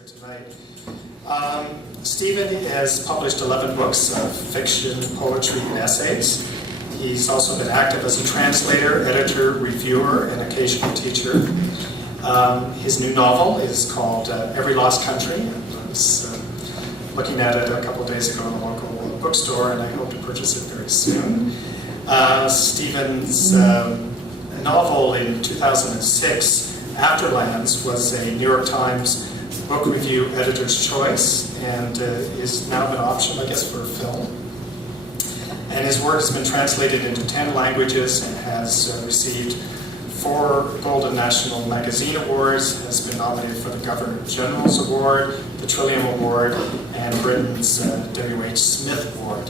here tonight. Stephen has published 11 books of fiction, poetry, and essays. He's also been active as a translator, editor, reviewer, and occasional teacher. His new novel is called Every Lost Country. I was looking at it a couple of days ago in a local bookstore, and I hope to purchase it very soon. Stephen's novel in 2006, Afterlands, was a New York Times Book Review Editor's Choice, and is now been optioned, I guess, for a film. And his work has been translated into 10 languages and has received 4 Golden National Magazine Awards, has been nominated for the Governor General's Award, the Trillium Award, and Britain's W.H. Smith Award.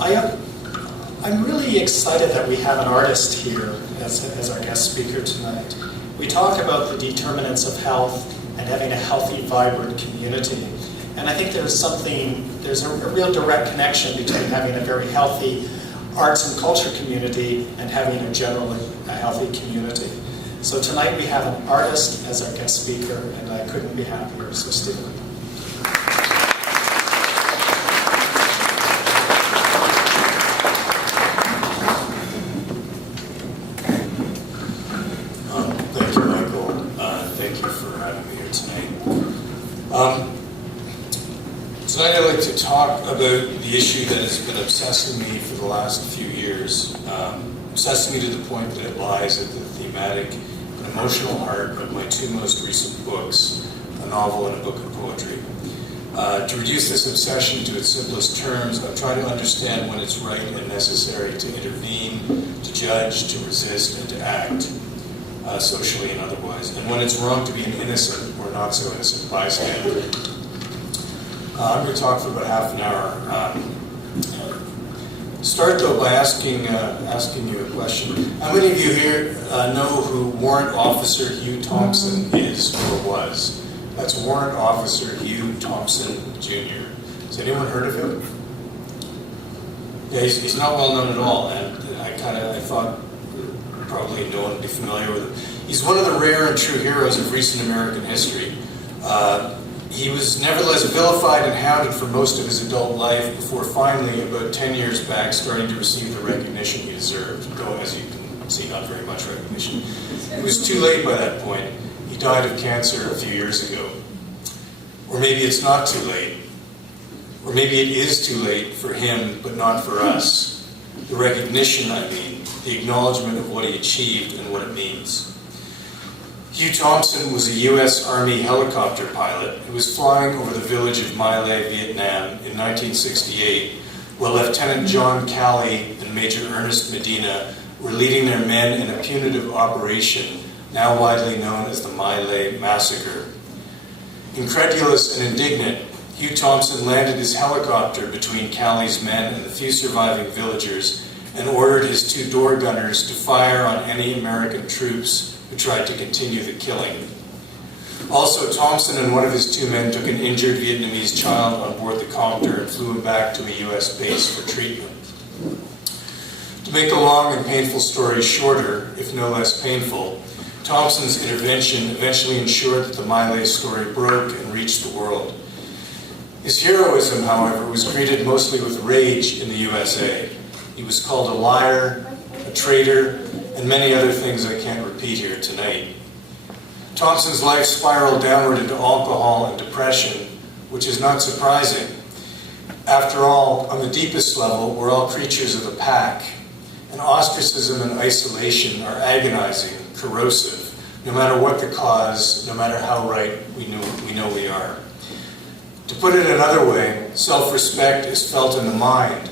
I'm really excited that we have an artist here as our guest speaker tonight. We talk about the determinants of health and having a healthy, vibrant community. And I think there's a real direct connection between having a very healthy arts and culture community and having a generally a healthy community. So tonight we have an artist as our guest speaker, and I couldn't be happier. So Stephen. Thank you, Michael. Thank you for having me here tonight. Tonight I'd like to talk about the issue that has been obsessing me for the last few years, obsessing me to the point that it lies at the thematic and emotional heart of my 2 most recent books, a novel and a book of poetry. To reduce this obsession to its simplest terms, I've tried to understand when it's right and necessary to intervene, to judge, to resist, and to act, socially and otherwise, and when it's wrong to be an innocent or not so innocent bystander. I'm going to talk for about half an hour. Start though by asking you a question. How many of you here know who Warrant Officer Hugh Thompson is or was? That's Warrant Officer Hugh Thompson Jr. Has anyone heard of him? Yeah, he's not well known at all, and I thought probably no one would be familiar with him. He's one of the rare and true heroes of recent American history. He was nevertheless vilified and hounded for most of his adult life before finally, about 10 years back, starting to receive the recognition he deserved, though, as you can see, not very much recognition. It was too late by that point. He died of cancer a few years ago. Or maybe it's not too late. Or maybe it is too late for him, but not for us. The recognition, I mean, the acknowledgement of what he achieved and what it means. Hugh Thompson was a U.S. Army helicopter pilot who was flying over the village of My Lai, Vietnam in 1968, while Lieutenant John Kari and Major Ernest Medina were leading their men in a punitive operation now widely known as the My Lai Massacre. Incredulous and indignant, Hugh Thompson landed his helicopter between Kari's men and the few surviving villagers and ordered his 2 door gunners to fire on any American troops who tried to continue the killing. Also, Thompson and one of his 2 men took an injured Vietnamese child on board the copter and flew him back to a U.S. base for treatment. To make the long and painful story shorter, if no less painful, Thompson's intervention eventually ensured that the My Lai story broke and reached the world. His heroism, however, was greeted mostly with rage in the USA. He was called a liar, a traitor, and many other things I can't repeat here tonight. Thompson's life spiraled downward into alcohol and depression, which is not surprising. After all, on the deepest level, we're all creatures of the pack, and ostracism and isolation are agonizing, corrosive, no matter what the cause, no matter how right we know we are. To put it another way, self-respect is felt in the mind,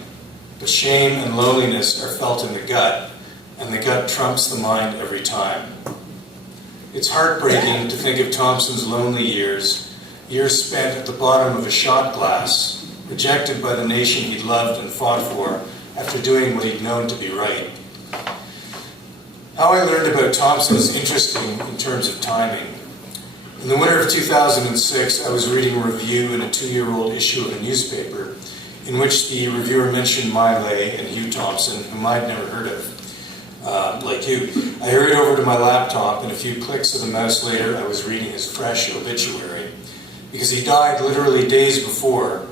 but shame and loneliness are felt in the gut, and the gut trumps the mind every time. It's heartbreaking to think of Thompson's lonely years spent at the bottom of a shot glass, rejected by the nation he loved and fought for after doing what he'd known to be right. How I learned about Thompson is interesting in terms of timing. In the winter of 2006, I was reading a review in a 2-year-old issue of a newspaper in which the reviewer mentioned My Lai and Hugh Thompson, whom I'd never heard of. Like you, I hurried over to my laptop, and a few clicks of the mouse later, I was reading his fresh obituary. because he died literally days before,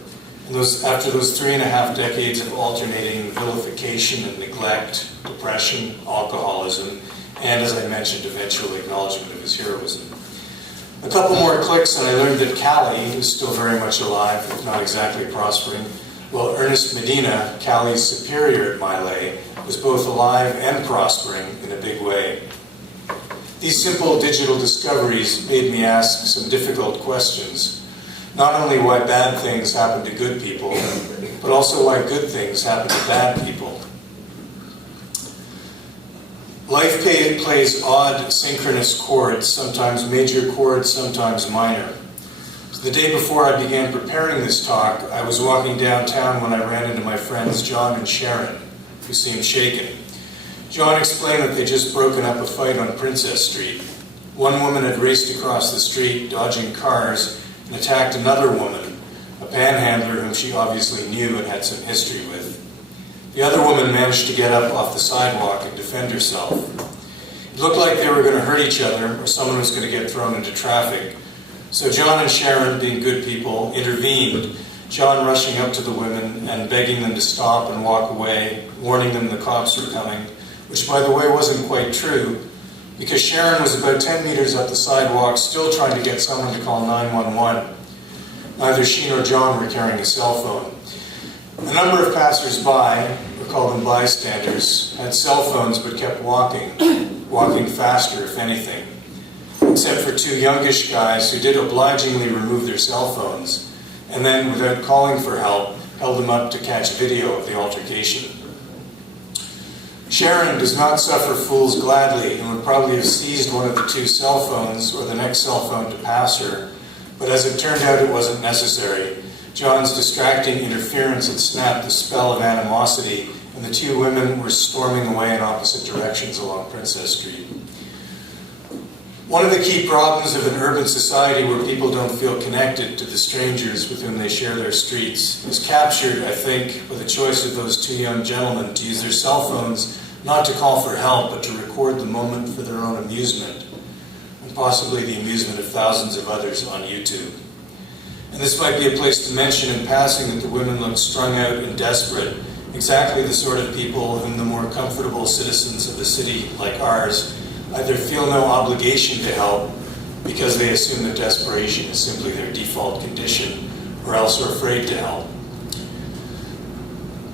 and after those 3.5 decades of alternating vilification and neglect, depression, alcoholism, and, as I mentioned, eventual acknowledgement of his heroism. A couple more clicks and I learned that Kari is still very much alive, if not exactly prospering, while Ernest Medina, Kali's superior at Miley, was both alive and prospering in a big way. These simple digital discoveries made me ask some difficult questions. Not only why bad things happen to good people, but also why good things happen to bad people. Life plays odd synchronous chords, sometimes major chords, sometimes minor. So the day before I began preparing this talk, I was walking downtown when I ran into my friends John and Sharon, who seemed shaken. John explained that they'd just broken up a fight on Princess Street. One woman had raced across the street, dodging cars, and attacked another woman, a panhandler whom she obviously knew and had some history with. The other woman managed to get up off the sidewalk and defend herself. It looked like they were going to hurt each other or someone was going to get thrown into traffic. So John and Sharon, being good people, intervened, John rushing up to the women and begging them to stop and walk away, warning them the cops were coming, which, by the way, wasn't quite true, because Sharon was about 10 meters up the sidewalk, still trying to get someone to call 911. Neither she nor John were carrying a cell phone. A number of passers-by, or call them bystanders, had cell phones but kept walking faster, if anything, except for two youngish guys who did obligingly remove their cell phones, and then, without calling for help, held them up to catch video of the altercation. Sharon does not suffer fools gladly and would probably have seized one of the two cell phones or the next cell phone to pass her, but as it turned out, it wasn't necessary. John's distracting interference had snapped the spell of animosity, and the two women were storming away in opposite directions along Princess Street. One of the key problems of an urban society where people don't feel connected to the strangers with whom they share their streets is captured, I think, by the choice of those two young gentlemen to use their cell phones not to call for help, but to record the moment for their own amusement, and possibly the amusement of thousands of others on YouTube. And this might be a place to mention in passing that the women looked strung out and desperate, exactly the sort of people whom the more comfortable citizens of a city like ours either feel no obligation to help because they assume that desperation is simply their default condition, or else are afraid to help.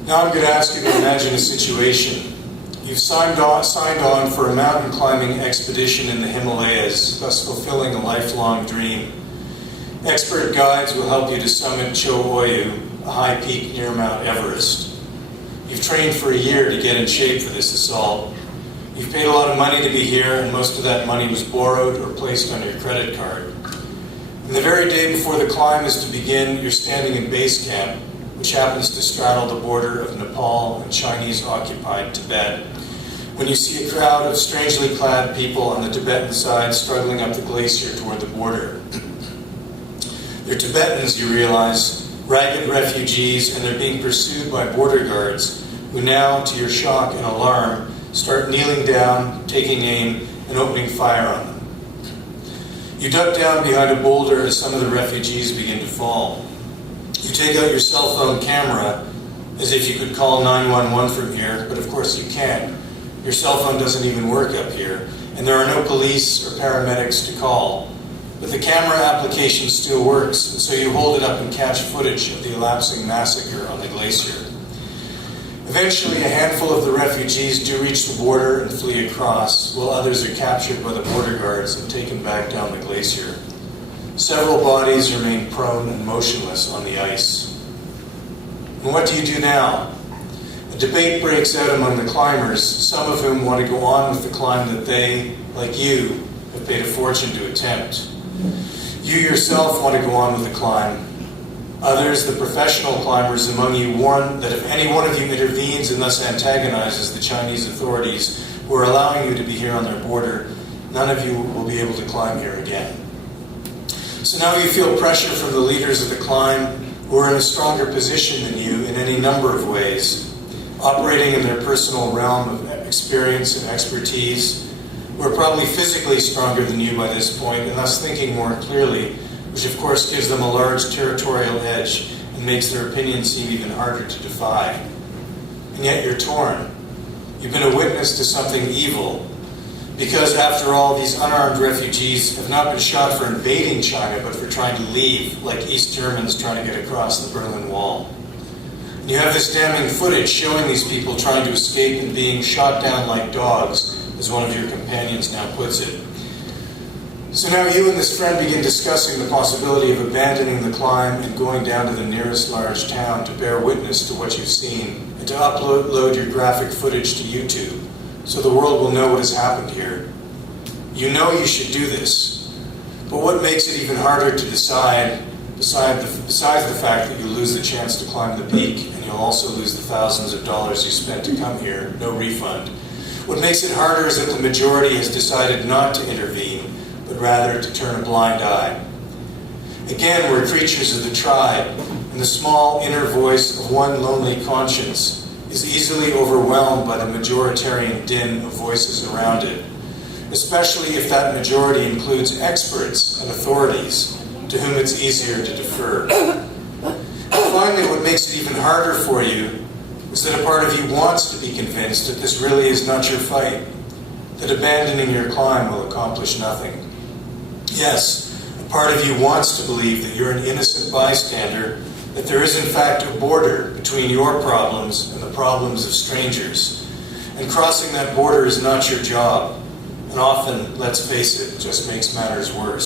Now I'm going to ask you to imagine a situation. You've signed on for a mountain climbing expedition in the Himalayas, thus fulfilling a lifelong dream. Expert guides will help you to summit Cho Oyu, a high peak near Mount Everest. You've trained for a year to get in shape for this assault. You've paid a lot of money to be here, and most of that money was borrowed or placed on your credit card. And the very day before the climb is to begin, you're standing in base camp, which happens to straddle the border of Nepal and Chinese-occupied Tibet, when you see a crowd of strangely clad people on the Tibetan side struggling up the glacier toward the border. They're Tibetans, you realize, ragged refugees, and they're being pursued by border guards, who now, to your shock and alarm, start kneeling down, taking aim, and opening fire on them. You duck down behind a boulder as some of the refugees begin to fall. You take out your cell phone camera as if you could call 911 from here, but of course you can't. Your cell phone doesn't even work up here, and there are no police or paramedics to call. But the camera application still works, and so you hold it up and catch footage of the elapsing massacre on the glacier. Eventually, a handful of the refugees do reach the border and flee across, while others are captured by the border guards and taken back down the glacier. Several bodies remain prone and motionless on the ice. And what do you do now? A debate breaks out among the climbers, some of whom want to go on with the climb that they, like you, have paid a fortune to attempt. You yourself want to go on with the climb. Others, the professional climbers among you, warn that if any one of you intervenes and thus antagonizes the Chinese authorities who are allowing you to be here on their border, none of you will be able to climb here again. So now you feel pressure from the leaders of the climb who are in a stronger position than you in any number of ways, operating in their personal realm of experience and expertise, who are probably physically stronger than you by this point and thus thinking more clearly, which of course gives them a large territorial edge and makes their opinion seem even harder to defy. And yet you're torn. You've been a witness to something evil, because after all, these unarmed refugees have not been shot for invading China, but for trying to leave, like East Germans trying to get across the Berlin Wall. And you have this damning footage showing these people trying to escape and being shot down like dogs, as one of your companions now puts it. So now you and this friend begin discussing the possibility of abandoning the climb and going down to the nearest large town to bear witness to what you've seen and to upload your graphic footage to YouTube, so the world will know what has happened here. You know you should do this, but what makes it even harder to decide, besides the fact that you'll lose the chance to climb the peak and you'll also lose the thousands of dollars you spent to come here, no refund. What makes it harder is that the majority has decided not to intervene, but rather to turn a blind eye. Again, we're creatures of the tribe, and the small inner voice of one lonely conscience is easily overwhelmed by the majoritarian din of voices around it, especially if that majority includes experts and authorities to whom it's easier to defer. And finally, what makes it even harder for you is that a part of you wants to be convinced that this really is not your fight, that abandoning your climb will accomplish nothing. Yes, a part of you wants to believe that you're an innocent bystander, that there is in fact a border between your problems and the problems of strangers. And crossing that border is not your job, and often, let's face it, just makes matters worse.